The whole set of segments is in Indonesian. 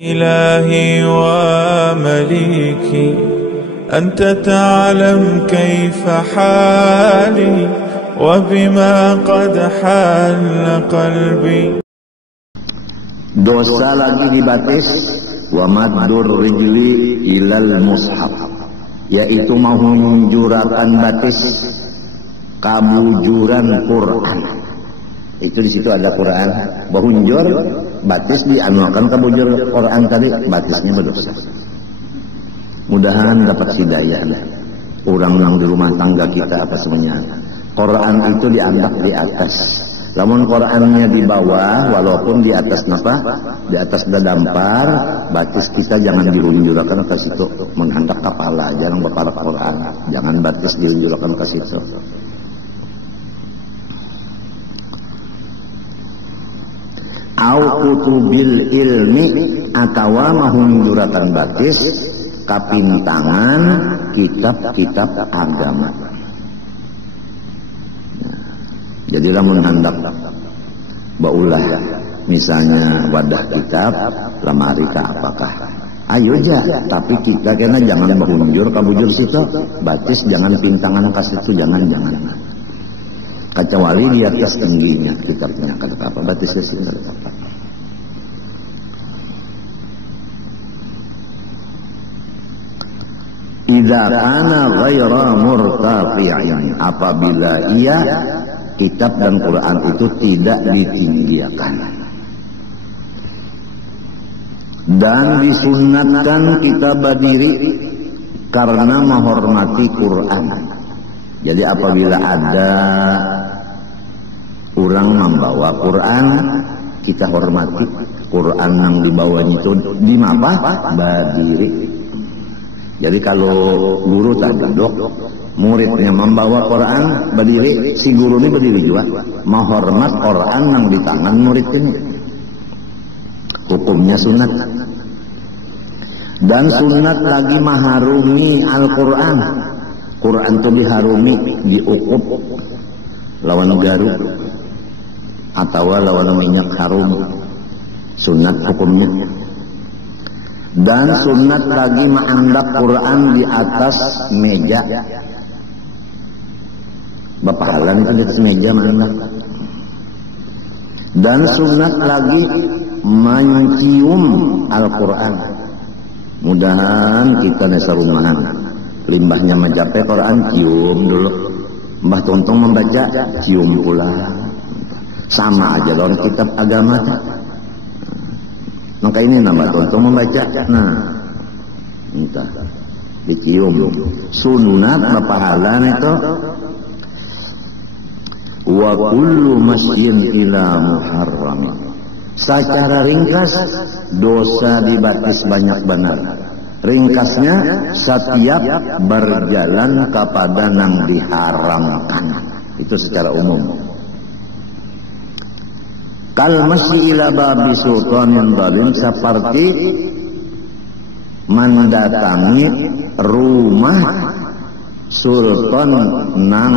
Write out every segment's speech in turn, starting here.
إلهي ومليكي أنت تعلم كيف حالي وبما قد حل قلبي. Dosa lagi dibatis wa maddur rijli ilal mushaf, yaitu menunjurakan batis kabujuran Quran. Itu di situ ada Quran bahunjur batis dianuakan kabujur Quran tadi, batisnya berdosa. Mudahan dapat hidayah orang yang di rumah tangga kita apa semuanya. Quran itu dianggap di atas. Lamun Qurannya di bawah, walaupun di atas napa? Di atas dadampar, batis kita jangan dilunjurkan ke situ, menghandak kepala, jangan berparak Quran. Jangan batis dilunjurkan ke situ. Au kutubil ilmi, atawa mahunjuratan batis kapintangan kitab-kitab agama. Jadi lamun hendak baulah misalnya wadah kitab lamari ka apakah ayo aja, tapi kita kena jangan bahunjur kabujur situ, batis jangan pintangan ka situ, jangan kecuali di atas tingginya kitabnya kata apa batis ke situ kata apa. Idza kana ghaira murtafi'in, apabila ia kitab dan Quran itu tidak ditinggikan dan disunatkan kita berdiri karena menghormati Quran. Jadi apabila ada orang membawa Quran, kita hormati Quran yang dibawanya itu di mana berdiri. Jadi kalau guru tak duduk, muridnya membawa Quran berdiri, si guru ini berdiri juga, menghormat Quran yang di tangan murid ini. Hukumnya sunat. Dan sunat lagi maharumi Al-Quran. Quran itu diharumi, diukup lawan garu atau lawan minyak harum. Sunat hukumnya. Dan sunat lagi ma'andap Quran di atas meja. Bapahalan itu di atas meja ma'andap. Dan sunat lagi mencium Al-Quran. Mudahan kita nesa rumahan limbahnya mencapai Quran, cium dulu. Mbah Tontong membaca, cium pula. Sama aja lawan kitab agama. Maka ini nama Tontong membaca. Nah, entah dicium. Sunat pahala itu wa kullu masyin ila muharrami. Secara ringkas dosa dibatis banyak benar. Ringkasnya setiap berjalan kepada yang diharamkan. Itu secara umum. Kal masyi ila babi sultanin zalim, seperti mendatangi rumah sultan nang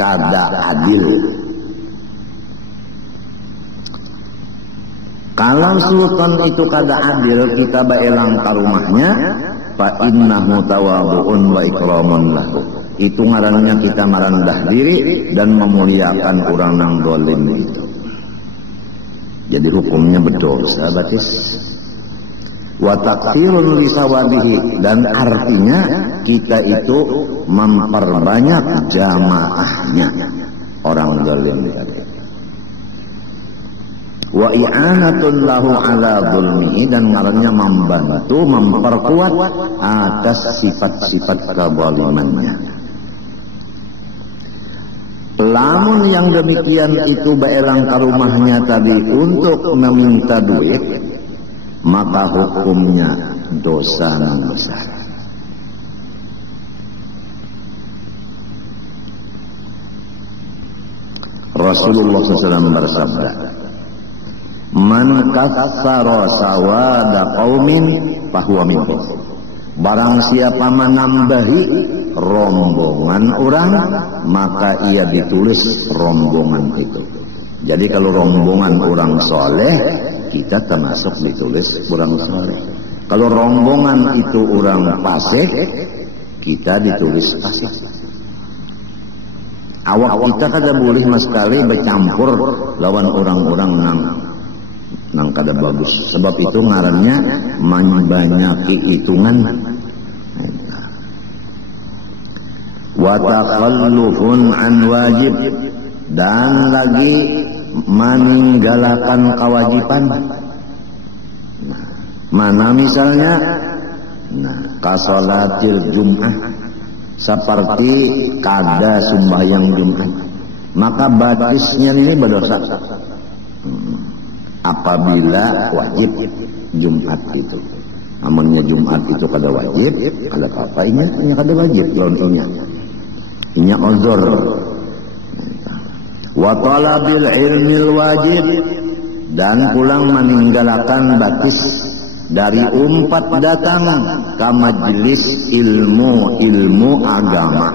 kada adil. Kalau sultan itu kada adil, kita baelang ke rumahnya, fa innahu tawabu'un wa ikramun lahu. Itu ngarannya kita merendah diri dan memuliakan orang nang zalim itu. Jadi hukumnya berdosa batis. Wa takthirun li sawabihi, dan artinya kita itu memperbanyak jamaahnya orang zalim tadi. Wa i'anatun lahu ala dzulmihi, dan ngarannya membantu memperkuat atas sifat-sifat kezalimannya. Lamun yang demikian itu baelang ke rumahnya tadi untuk meminta duit, maka hukumnya dosa yang besar. Rasulullah SAW bersabda, man katsara sawada qaumin fahuwa minhum. Barang siapa menambahi rombongan orang, maka ia ditulis rombongan itu. Jadi kalau rombongan orang soleh, kita termasuk ditulis orang soleh. Kalau rombongan itu orang fasik, kita ditulis fasik. Awak kita kada boleh mas sekali bercampur lawan orang-orang nang kada bagus. Sebab itu ngarannya membanyaki hitungan. Wa takhallufun an wajib, dan lagi meninggalkan kewajiban. Mana misalnya kasolatil Jum'ah, seperti kada sembahyang Jumat, maka batisnya ini berdosa apabila wajib Jumat itu. Namunnya Jumat itu kada wajib, kada apa inya kada wajib lawan inya uzur. Wa talabil ilmil wajib, dan pulang meninggalkan batis dari umpat datang ke majelis ilmu agama.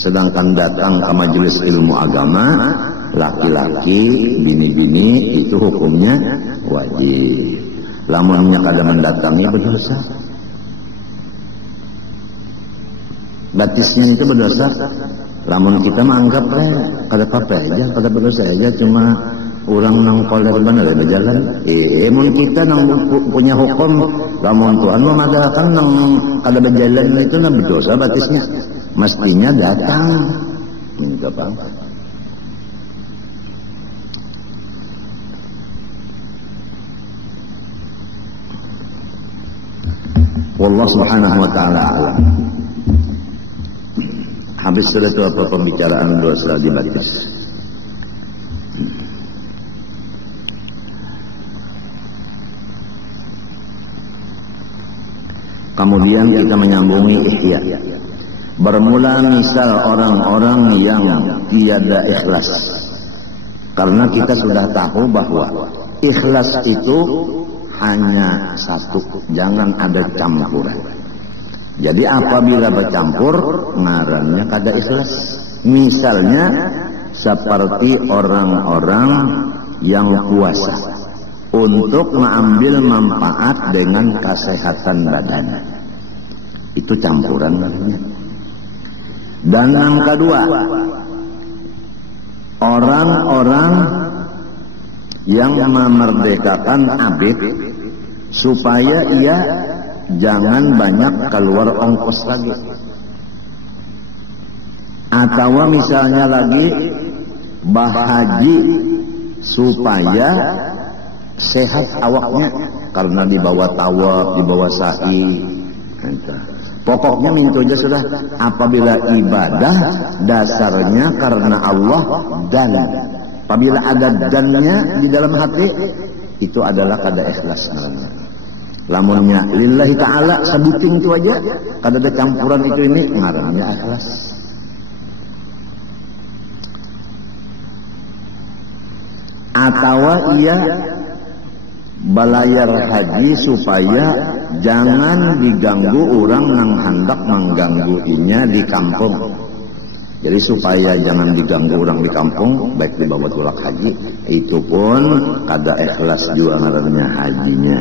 Sedangkan datang ke majelis ilmu agama laki-laki, bini-bini itu hukumnya wajib. Lamunnya kada mendatangi berdosa. Batisnya itu berdosa. Lamun kita menganggap kada apa-apa aja, kada berdosa aja, cuma orang nang koler bener ya berjalan. Mun kita nang punya hukum, lamun Tuhan memadakan nang kada berjalan itu nang berdosa batisnya. Mestinya datang. Minta bang. Wallah subhanahu wa ta'ala alam. Habis sudah itu apa pembicaraan dosa di batis. Kemudian kita menyambungi ihya. Bermula misal orang-orang yang tiada ikhlas. Karena kita sudah tahu bahwa ikhlas itu hanya satu, jangan ada campuran. Jadi apabila bercampur, ngarannya kada ikhlas. Misalnya seperti orang-orang yang puasa untuk mengambil manfaat dengan kesehatan badan, itu campuran namanya. Dan yang kedua, orang-orang yang memerdekakan abid supaya ia jangan banyak keluar ongkos lagi. Atau misalnya lagi bahaji supaya sehat awaknya karena dibawa tawaf, dibawa sa'i. Pokoknya minta aja sudah, apabila ibadah dasarnya karena Allah dan apabila ada dannya di dalam hati, itu adalah kada ikhlas namanya. Lamunnya lillahi ta'ala sebuting itu aja, kada ada campuran itu ini, ngarannya ikhlas. Atau ia balayar haji supaya jangan diganggu orang yang hendak mengganggu inya di kampung. Jadi supaya jangan diganggu orang di kampung, baik di bawah tulak haji, itu pun kada ikhlas juga ngarannya hajinya.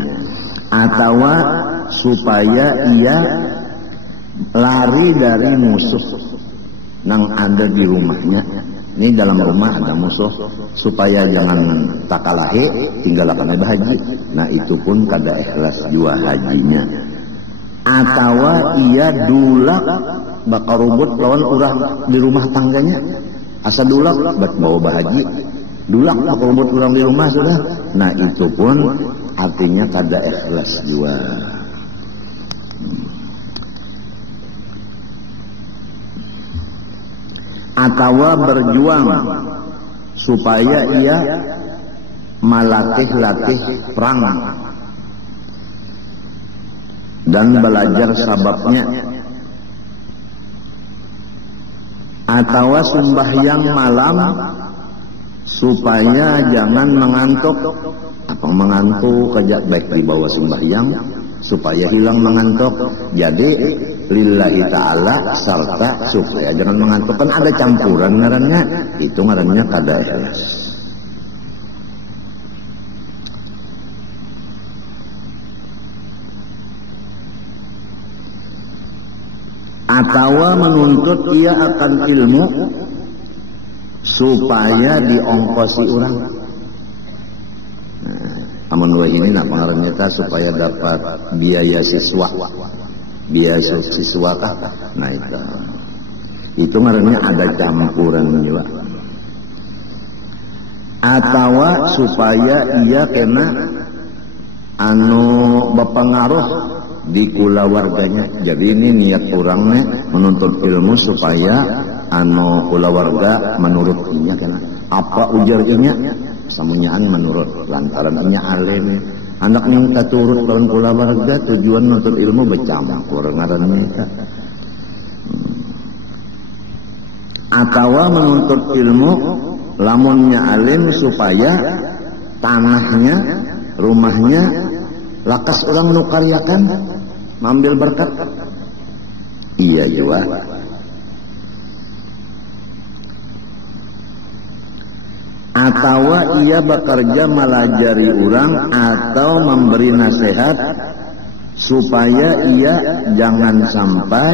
Atau supaya ia lari dari musuh yang ada di rumahnya. Ini dalam rumah ada musuh, supaya jangan takalahi tinggalkan haji. Nah itu pun kada ikhlas juga hajinya. Atau ia dulak bakal rubut lawan orang di rumah tangganya, asa dulak bawa bahaji, dulak bakal rubut orang di rumah sudah. Nah itu pun artinya kada ikhlas juga. Atau berjuang supaya ia melatih perang dan belajar sababnya. Atau sembahyang malam supaya jangan mengantuk. Apa mengantuk aja baik di bawah sembahyang supaya hilang mengantuk. Jadi lillahi ta'ala serta supaya jangan mengantuk. Kan ada campuran ngarannya, itu ngarannya kada ikhlas. Atawa menuntut ia akan ilmu supaya diongkosi orang. Nah, amun we ini nak pengarannya ta supaya dapat biaya siswa. Biaya siswa kah? Nah itu ngarannya ada campuran juga. Atawa supaya ia kena anu berpengaruh di kulawarganya. Jadi ini niat orangnya menuntut ilmu supaya anu kulawarga menurut inya kena. Apa ujar inya? Samunyaan menurut lantaran inya alim. Anaknya minta turut lawan kulawarga tujuan menuntut ilmu bercampur ngarannya eta. Atawa menuntut ilmu lamunnya alim supaya tanahnya, rumahnya lakas orang nukaryakan mengambil berkat. Iya juga. Atawa ia bekerja melajari orang atau memberi nasihat supaya ia jangan sampai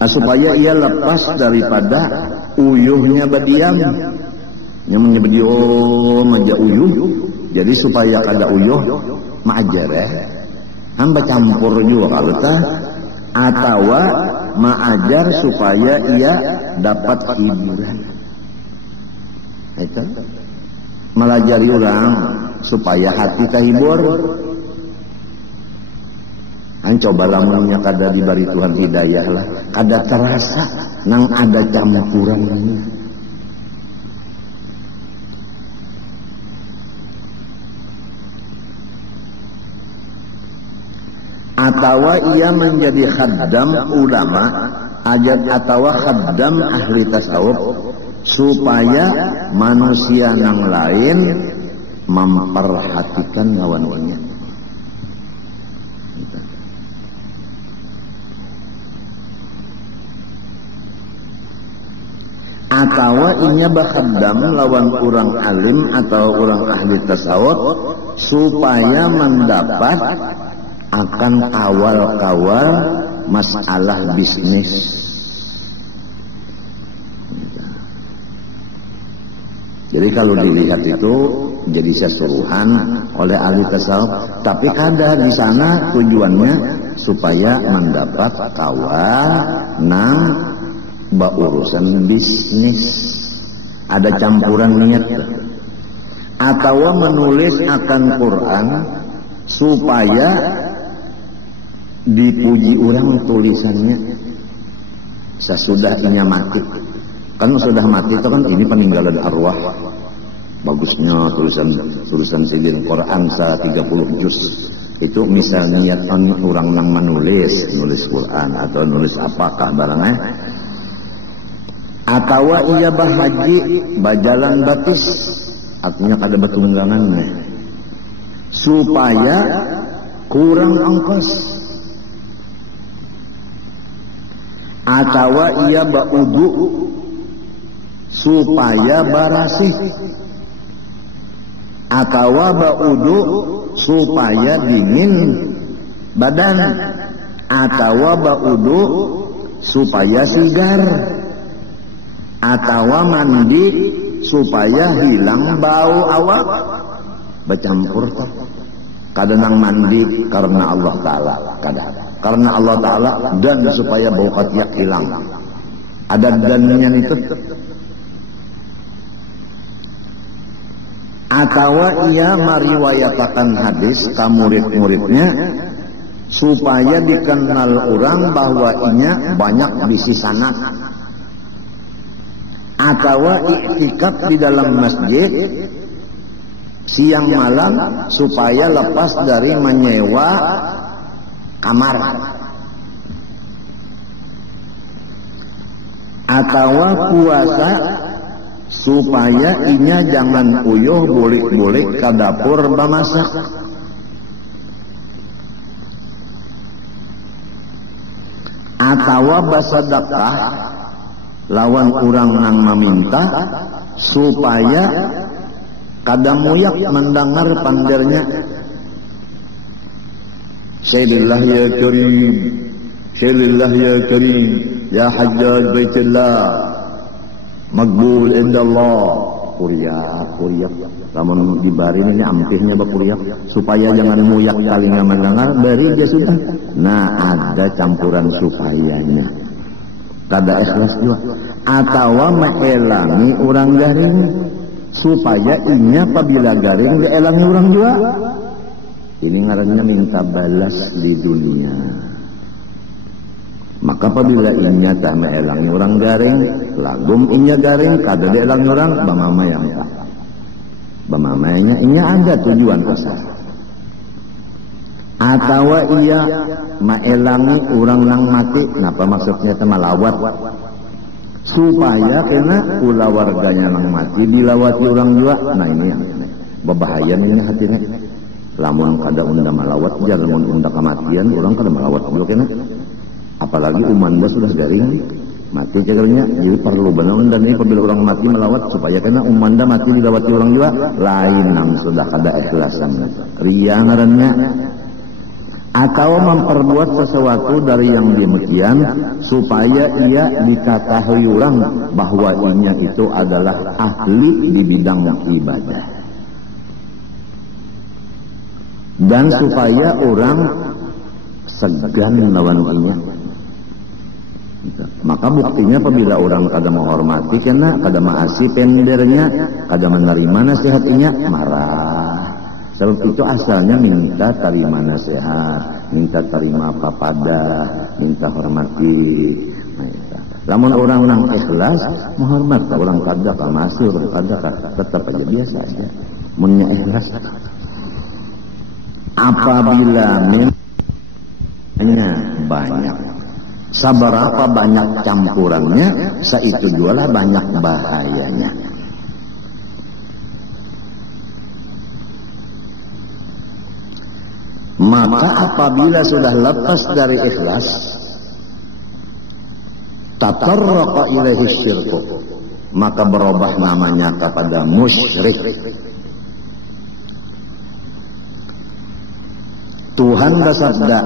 supaya ia lepas daripada uyuhnya badiam. Yang menyebut maja uyuh. Jadi supaya kada uyuh maajar hamba campur juga kalau tah. Atawa maajar supaya ia dapat hiburan. Itu melajari orang supaya hati terhibur. Coba lamunnya kada diberi Tuhan hidayah lah, kada terasa nang ada campuran ini. Atawa ia menjadi khaddam ulama ajat atawa khaddam ahli tasawuf supaya manusia yang lain memperhatikan lawannya. Atawa inya bakhaddam lawan orang alim atau orang ahli tasawuf supaya mendapat akan kawal-kawal masalah bisnis. Jadi kalau dilihat itu jadi sesuruhan oleh ahli tasawuf, tapi kada di sana tujuannya supaya mendapat kawal nang baurusan bisnis. Ada campuran niat. Atau menulis akan Quran supaya dipuji orang tulisannya sesudah inya mati. Kan sudah mati itu kan ini peninggalan arwah. Bagusnya tulisan silin Quran 30 juz. Itu misalnya niat orang nang menulis Quran atau nulis apakah barangnya. Atau ia bahaji bajalan batis, artinya kada betunggangannya supaya kurang ongkos. Atau ia baudu supaya barasih. Atau baudu supaya dingin badan. Atau baudu supaya sigar. Atau mandi supaya hilang bau awak. Bercampur kadang mandi karena Allah Ta'ala, kadang karena Allah Ta'ala dan supaya bau ketiak hilang. Ada dannya itu. Atau ia meriwayatakan hadis ke murid-muridnya supaya dikenal orang bahwa inya banyak bisi sanad. Atau iktikaf di dalam masjid siang malam supaya lepas dari menyewa kamar. Atau puasa supaya inya jangan uyuh bulik-bulik ke dapur bamasak. atawa basadaqah lawan urang nang meminta supaya kadamuyak mendengar pandernya. Sayyidillah ya karim, Sayyidillah ya karim, ya hajjaj baitullah, magbul indallah. Kuriak, lamun dibari ini ampihnya bakuriak, supaya jangan muyak kalinya mendengar, bari dia sudah. Nah, ada campuran supayanya. Kada ikhlas juga. Atawa maelangi orang garing, supaya inya apabila garing dielangi orang juga. Ini ngarannya minta balas di dunia. Maka apabila inya tak maelangi orang garing, lagum inya garing, kada dielangi orang, bamama yang tak. Bamamanya inya ada tujuan besar. Atawa iya maelangi orang nang mati, napa maksudnya itu malawat, supaya kena pula warganya nang mati dilawati orang juga. Nah ini yang berbahaya ini hatinya. Lamun kada unda malawat, jangan unda kematian, orang kada malawat juga kena. Apalagi umanda sudah garing mati cagernya, jadi perlu benar dan ini apabila orang mati melawat supaya kena umanda mati dilawati orang juga lain nang sudah kada ikhlasan ria ngarannya. Atau memperbuat sesuatu dari yang demikian supaya ia diketahui orang bahwa inya itu adalah ahli di bidang ibadah, dan supaya orang segan lawan inya. Maka buktinya apabila orang kada menghormati kena, kada maasi pendernya, kada menerima nasihatnya, marah. Sebab itu asalnya minta terima nasihat, minta terima papada, minta hormati. Namun orang nang ikhlas menghormat orang kada ka masuk, orang kada tetap aja biasa aja. Munnya ikhlas. Apabila minanya banyak, seberapa banyak campurannya, seitu jualah banyak bahayanya. Maka apabila sudah lepas dari ikhlas, tatarraqa ilaihi syirku, maka berubah namanya kepada musyrik. Tuhan bersabda,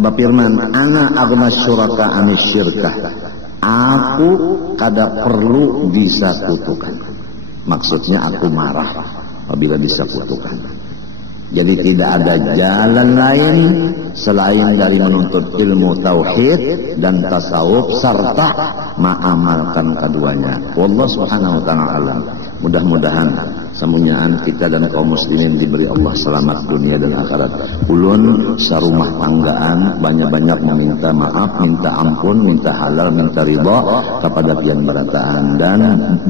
berfirman, ana aghna syuraka anis syirkah, aku kada perlu disekutukan. Maksudnya aku marah apabila disekutukan. Jadi tidak ada jalan lain selain dari menuntut ilmu tauhid dan tasawuf serta mengamalkan keduanya. Wallahu subhanahu wa ta'ala alam. Mudah-mudahan semuanyaan kita dan kaum muslimin diberi Allah selamat dunia dan akhirat. Ulun sarumah tanggaan banyak-banyak meminta maaf, minta ampun, minta halal, minta ridha kepada pian berataan, dan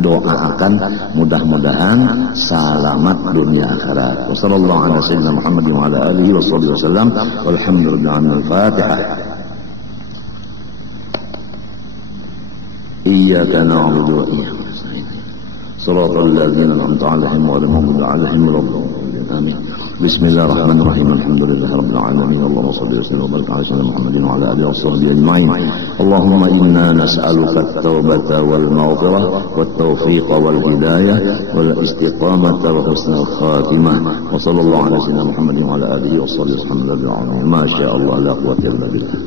doakan mudah-mudahan selamat dunia akhirat. Wassallallahu ala sayyidina Muhammad wa ala alihi wasallam. Walhamdulillahil Fatihah. Iyyaka na'budu wa iyyaka nasta'in. Shiratal ladzina an'amta 'alaihim ghairil maghdubi 'alaihim waladdallin. Amin. Bismillahirrahmanirrahim. Alhamdulillahirabbil alamin. Allahumma shalli wa sallim wa barik 'ala sayyidina Muhammadin wa 'ala alihi washabbihi ajma'in. Allahumma inna nas'aluka at-taubata wal maghfirah wat tawfiq wal hidayah wal istiqamata wa husnal khatimah. Wa sallallahu ala sayyidina Muhammadin wa 'ala alihi washabbihi ajma'in. Ma syaa Allah la quwwata illa billah.